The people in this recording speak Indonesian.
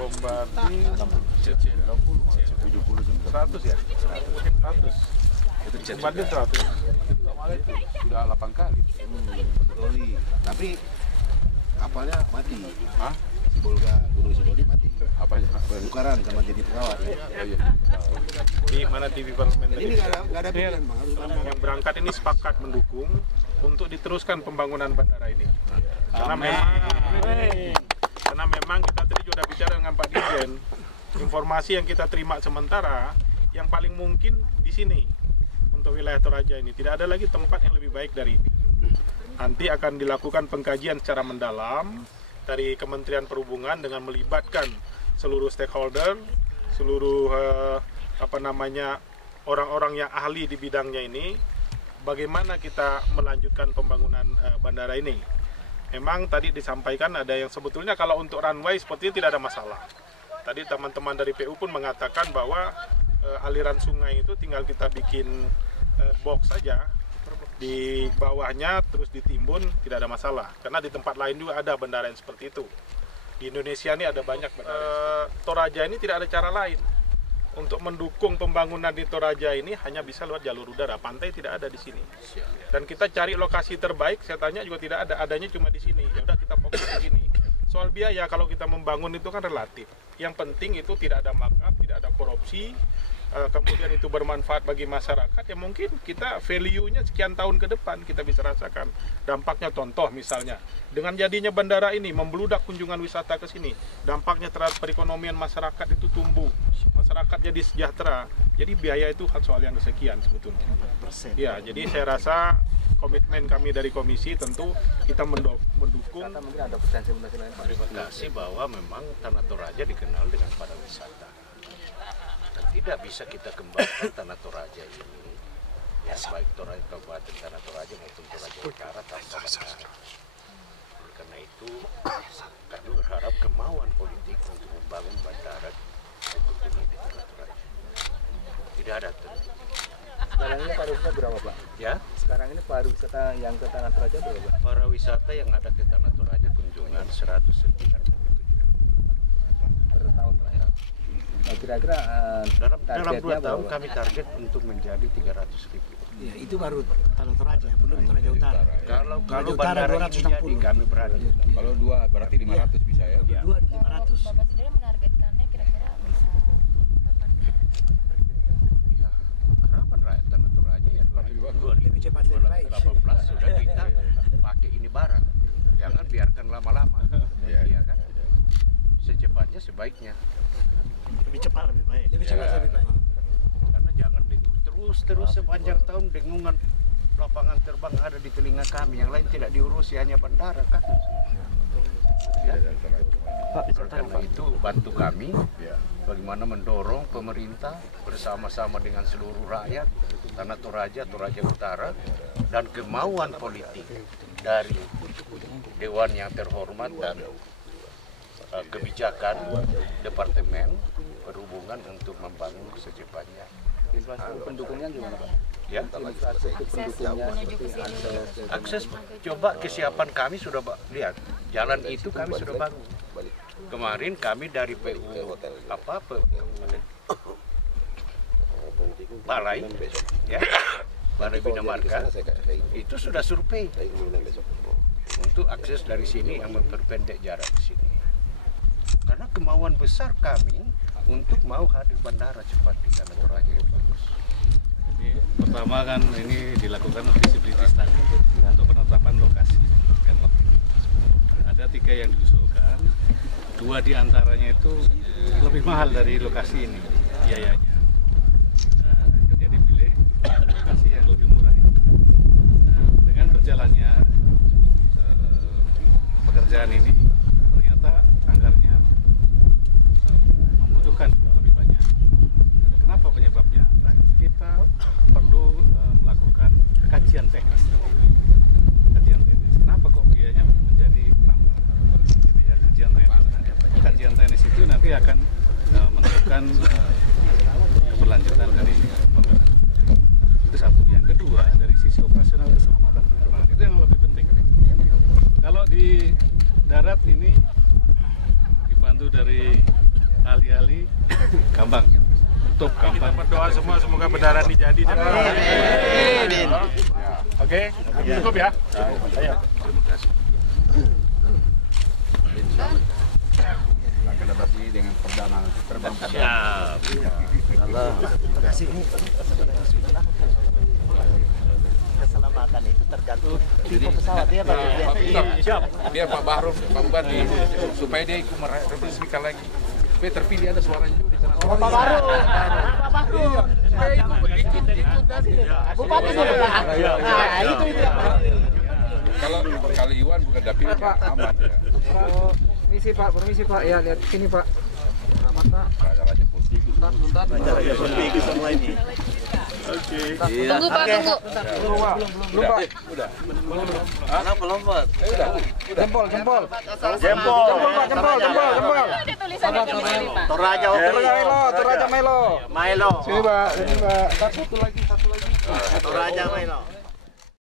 Bombardier 100 ya? 100. Bombardier 100. Sudah 8 kali. Tapi kapalnya mati. Hah? Si Bolga Gunung Sidoli mati. Apanya? Tukaran sama jadi pesawat. Oh iya. Di mana TV Parlemen tadi? Ini nggak ada pilihan, Bang. Harus Yang berangkat ini sepakat mendukung untuk diteruskan pembangunan bandara ini. Karena memang kita tadi sudah bicara dengan Pak Dirjen. Informasi yang kita terima sementara yang paling mungkin di sini untuk wilayah Toraja ini. Tidak ada lagi tempat yang lebih baik dari ini. Nanti akan dilakukan pengkajian secara mendalam dari Kementerian Perhubungan dengan melibatkan seluruh stakeholder, seluruh orang-orang yang ahli di bidangnya ini, bagaimana kita melanjutkan pembangunan bandara ini. Memang tadi disampaikan ada yang sebetulnya kalau untuk runway sepertinya tidak ada masalah. Tadi teman-teman dari PU pun mengatakan bahwa aliran sungai itu tinggal kita bikin box saja di bawahnya terus ditimbun, tidak ada masalah. Karena di tempat lain juga ada bandara yang seperti itu. Di Indonesia ini ada banyak bandara. Toraja ini tidak ada cara lain. Untuk mendukung pembangunan di Toraja ini hanya bisa lewat jalur udara, pantai tidak ada di sini. Dan kita cari lokasi terbaik, saya tanya juga tidak ada, adanya cuma di sini. Ya udah kita fokus di sini. Soal biaya kalau kita membangun itu kan relatif. Yang penting itu tidak ada markup, tidak ada korupsi, kemudian itu bermanfaat bagi masyarakat. Ya mungkin kita value-nya sekian tahun ke depan kita bisa rasakan dampaknya. Contoh misalnya dengan jadinya bandara ini membeludak kunjungan wisata ke sini, dampaknya terhadap perekonomian masyarakat itu tumbuh, masyarakat jadi sejahtera. Jadi biaya itu soal yang kesekian sebetulnya. Ya, jadi saya rasa komitmen kami dari komisi tentu kita mendukung. Mungkin ada potensi lain. Terima kasih bahwa memang Tanah Toraja dikenal dengan pariwisata. Dan tidak bisa kita kembangkan Tanah Toraja ini, ya, baik Toraja Kabupaten Tanah Toraja maupun Toraja Utara tanpa bandara. Karena itu kami berharap kemauan politik untuk membangun bandara ekonomi di Tanah Toraja. Tidak ada tuh. Sekarang ini pariwisata berapa, Pak? Ya, Sekarang ini pariwisata yang ke Tanah Toraja berapa? pariwisata yang ada ke Tanah Toraja kunjungan 197 Per tahun, Pak, ya? Kira-kira dalam 2 tahun berapa? kami target untuk menjadi 300.000. Ya, itu baru Tanah Toraja, belum Toraja Utara. Kalau Utara bandara ini 260. jadi kami berani. Kalau 2 berarti 500 bisa ya? Berdua 500. Bapak sendiri menargetkannya kira-kira bisa kapan? Ya, harapan rakyat Tanah Toraja ya Lebih cepat lebih baik. 2018 sudah kita pakai ini barang. Jangan biarkan lama-lama. Iya kan? Secepatnya sebaiknya. Lebih cepat lebih baik. Lebih cepat lebih baik. Karena jangan terus sepanjang tahun dengungan lapangan terbang ada di telinga kami, yang lain tidak diurusi, hanya bandara kan. Ya. Karena itu bantu kami bagaimana mendorong pemerintah bersama-sama dengan seluruh rakyat Tanah Toraja, Toraja Utara, dan kemauan politik dari Dewan yang terhormat dan kebijakan Departemen Perhubungan untuk membangun secepatnya. Infrastruktur pendukungnya gimana, Pak? Ya, Infrastruktur pendukungnya Menuju ke sini. akses, coba kesiapan kami sudah lihat, jalan itu kami sudah bangun. Kemarin kami dari Balai, ya, Balai Bina Marga, itu sudah survei untuk akses dari sini yang memperpendek jarak ke sini. Karena kemauan besar kami untuk mau hadir bandara cepat di Tanah Toraja yang bagus. Jadi pertama kan ini dilakukan visibility study untuk penetapan lokasi. Ada 3 yang diusulkan, 2 diantaranya itu lebih mahal dari lokasi ini biayanya. Akhirnya dipilih lokasi yang lebih murah ini. Dengan berjalannya pekerjaan ini ternyata anggarannya membutuhkan menentukan keberlanjutan dari pembangunan. Itu satu. Yang kedua, dari sisi operasional keselamatan penerbangan itu yang lebih penting. Kalau di darat ini dibantu dari ahli-ahli, gampang. Untuk gampang. Kita berdoa semua semoga bandara ini jadi. Oke, cukup ya. Ayo. Terima kasih. Akan adaptasi dengan perdana terbang. Siap. Terima kasih. Keselamatan itu tergantung tipe pesawat ya Pak. Siap. Biar Pak Bahru, Pak Bupati, supaya dia ikut meresmikan lagi. Supaya terpilih ada suaranya juga di sana. Pak Bahru. Pak Bahru. Supaya ikut tadi. Bupati sudah Pak. Nah, itu. Kalau Iwan bukan dapil aman ya. Permisi Pak, ya lihat sini Pak. Selamat Pak. Raja Putih. Bentar. Raja Putih itu semua ini. Oke. Tunggu Pak, tunggu. Belum Pak. Udah. Belum Pak. Udah. Jempol. Jempol. Ada tulisannya di sini Pak. Toraja Toraja Melo. Milo. Sini Pak. Satu lagi. Toraja Milo.